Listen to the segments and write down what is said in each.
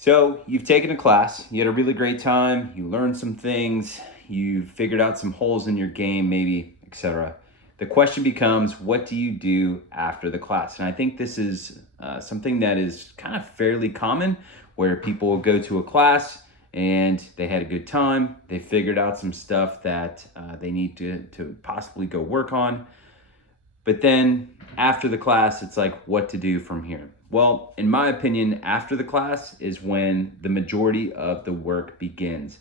So you've taken a class, you had a really great time, you learned some things, you figured out some holes in your game, maybe, etc. The question becomes, what do you do after the class? And I think this is something that is kind of fairly common, where people will go to a class and they had a good time, they figured out some stuff that they need to possibly go work on, but then after the class, it's like what to do from here. Well, in my opinion, after the class is when the majority of the work begins.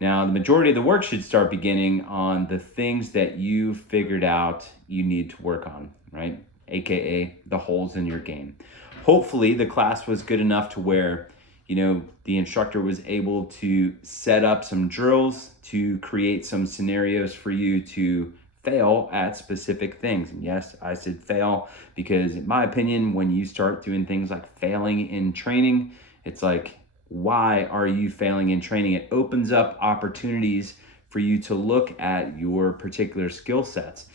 Now, the majority of the work should start beginning on the things that you figured out you need to work on, right? AKA the holes in your game. Hopefully, the class was good enough to where, the instructor was able to set up some drills to create some scenarios for you to fail at specific things. And yes, I said fail because, in my opinion, when you start doing things like failing in training, it's like, why are you failing in training? It opens up opportunities for you to look at your particular skill sets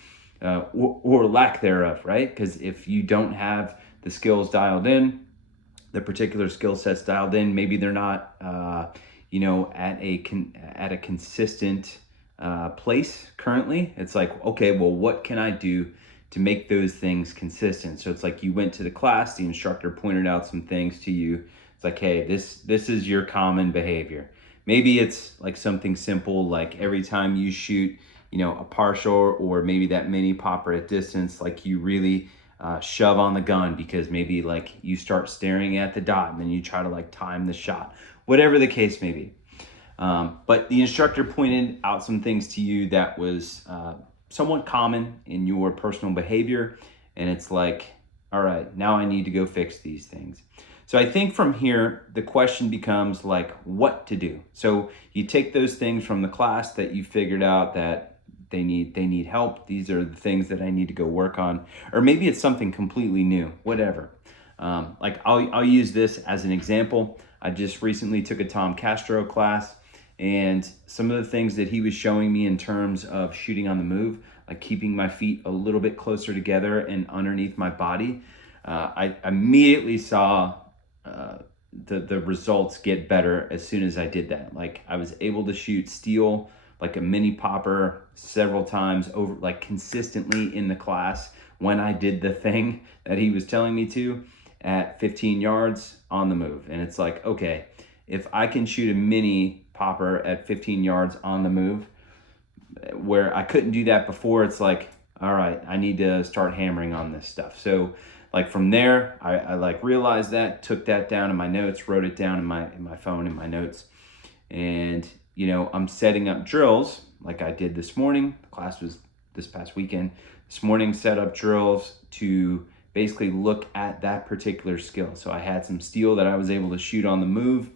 or lack thereof, right? Because if you don't have the skills dialed in, the particular skill sets dialed in, maybe they're not, at a consistent place currently. It's like, okay, well, what can I do to make those things consistent? So it's like you went to the class, the instructor pointed out some things to you. It's like, hey, this is your common behavior. Maybe it's like something simple, like every time you shoot, a partial or maybe that mini popper at distance, like you really shove on the gun because maybe like you start staring at the dot and then you try to like time the shot, whatever the case may be. But the instructor pointed out some things to you that was somewhat common in your personal behavior. And it's like, all right, now I need to go fix these things. So I think from here, the question becomes like what to do. So you take those things from the class that you figured out that they need help. These are the things that I need to go work on. Or maybe it's something completely new, whatever. Like I'll use this as an example. I just recently took a Tom Castro class, and some of the things that he was showing me in terms of shooting on the move, like keeping my feet a little bit closer together and underneath my body, I immediately saw the results get better as soon as I did that. Like I was able to shoot steel like a mini popper several times over, like consistently in the class when I did the thing that he was telling me to at 15 yards on the move. And it's like, okay, if I can shoot a mini popper at 15 yards on the move, where I couldn't do that before, it's like, all right, I need to start hammering on this stuff. So like from there, I like realized that, took that down in my notes, wrote it down in my phone in my notes. And, I'm setting up drills like I did this morning. The class was this past weekend. This morning, set up drills to basically look at that particular skill. So I had some steel that I was able to shoot on the move,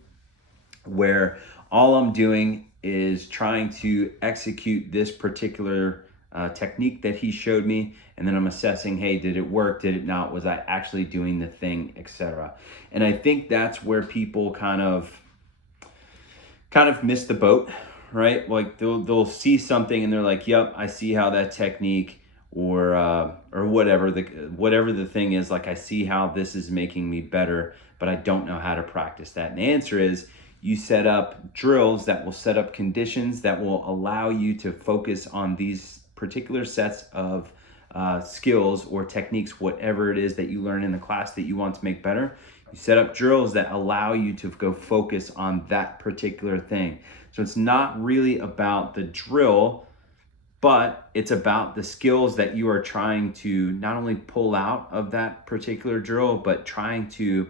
where all I'm doing is trying to execute this particular technique that he showed me, and then I'm assessing, hey, did it work, did it not, was I actually doing the thing, etc. And I think that's where people kind of miss the boat, right? Like they'll see something and they're like, yep, I see how that technique or whatever the thing is, like I see how this is making me better, but I don't know how to practice that. And the answer is you set up drills that will set up conditions that will allow you to focus on these particular sets of skills or techniques, whatever it is that you learn in the class that you want to make better. You set up drills that allow you to go focus on that particular thing. So it's not really about the drill, but it's about the skills that you are trying to not only pull out of that particular drill, but trying to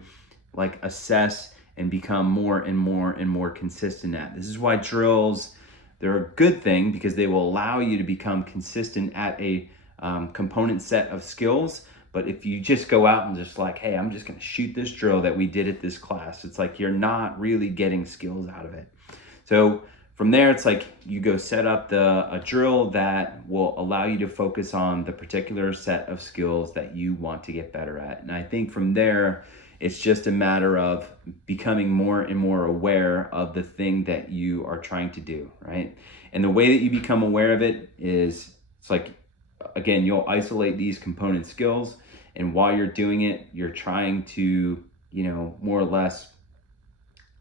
like assess and become more and more and more consistent at. This is why drills, they're a good thing because they will allow you to become consistent at a component set of skills. But if you just go out and just like, hey, I'm just going to shoot this drill that we did at this class, it's like you're not really getting skills out of it. So from there, it's like you go set up a drill that will allow you to focus on the particular set of skills that you want to get better at. And I think from there, it's just a matter of becoming more and more aware of the thing that you are trying to do, right? And the way that you become aware of it is, it's like, again, you'll isolate these component skills, and while you're doing it, you're trying to, more or less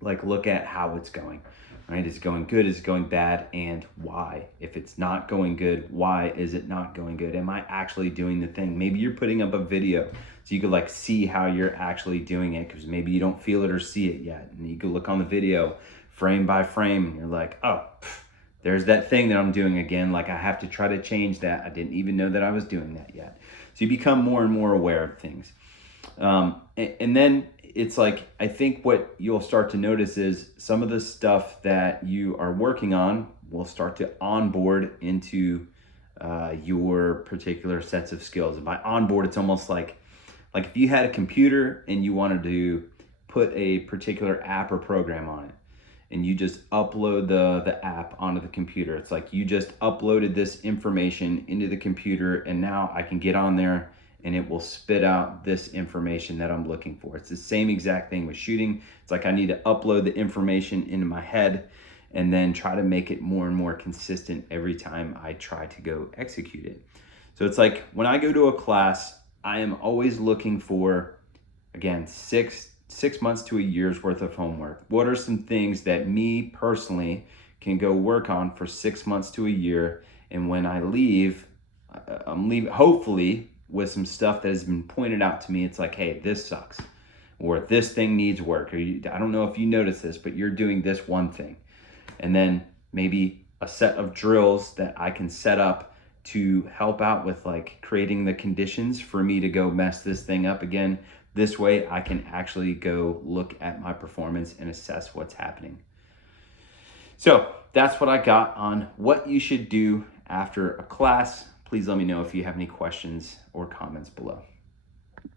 like look at how it's going, right? Is it going good? Is it going bad? And why? If it's not going good, why is it not going good? Am I actually doing the thing? Maybe you're putting up a video so you could like see how you're actually doing it, because maybe you don't feel it or see it yet. And you could look on the video frame by frame and you're like, oh, there's that thing that I'm doing again. Like I have to try to change that. I didn't even know that I was doing that yet. So you become more and more aware of things. And then it's like, I think what you'll start to notice is some of the stuff that you are working on will start to onboard into your particular sets of skills. And by onboard, it's almost like if you had a computer and you wanted to put a particular app or program on it, and you just upload the app onto the computer. It's like you just uploaded this information into the computer, and now I can get on there and it will spit out this information that I'm looking for. It's the same exact thing with shooting. It's like I need to upload the information into my head and then try to make it more and more consistent every time I try to go execute it. So it's like when I go to a class, I am always looking for, again, six months to a year's worth of homework. What are some things that me personally can go work on for 6 months to a year? And when I leave, I'm leaving hopefully with some stuff that has been pointed out to me. It's like, hey, this sucks, or this thing needs work, or I don't know if you notice this, but you're doing this one thing. And then maybe a set of drills that I can set up to help out with like creating the conditions for me to go mess this thing up again. This way I can actually go look at my performance and assess what's happening. So that's what I got on what you should do after a class. Please let me know if you have any questions or comments below.